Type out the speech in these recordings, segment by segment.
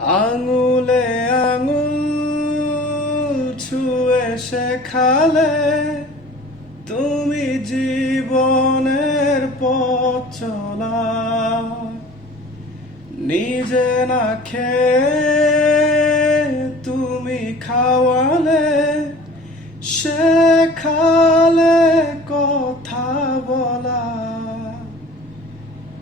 আঙুলে আঙুল ছুঁয়ে শেখালে তুমি জীবনের পথ চলা। নিজে না খেয়ে তুমি খাওয়ালে, শেখালে কথা বলা।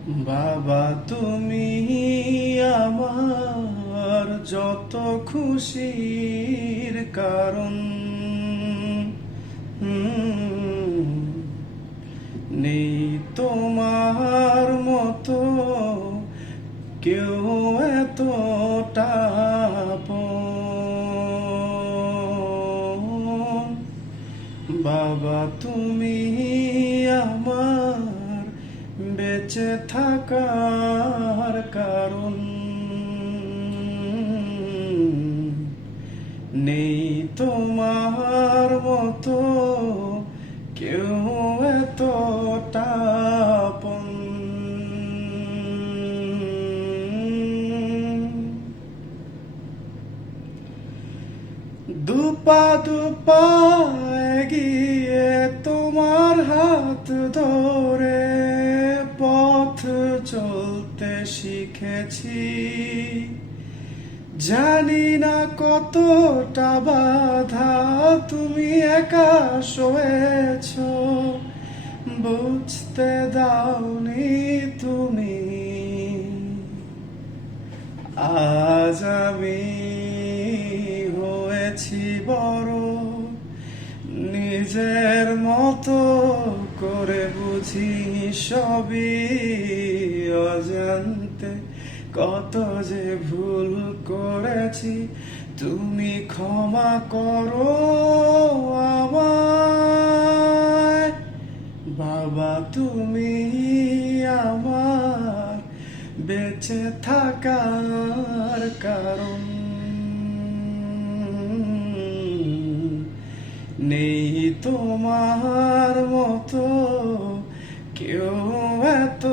বাবা তুমি আমার যত খুশির কারণ। নেই তোমার মতো কেউ এতটা আপন। বাবা তুমি আমার বেঁচে থাকার কারণ। নেই তোমার মতো কেউ এতটা আপন। দুপা দুপা এগিয়ে তোমার হাত ধরে পথ চলতে শিখেছি। জানি না কতটা বাধা তুমি একা সয়েছ, বুঝতে দাওনি তুমি। আজ আমি হয়েছি বড়, নিজের মতো করে বুঝি সবই অজান্তে কত যে ভুল করেছি। তুমি ক্ষমা করো আমায়। বাবা তুমি আমার বেঁচে থাকার কারণ। নেই তোমার মতো কেউ এত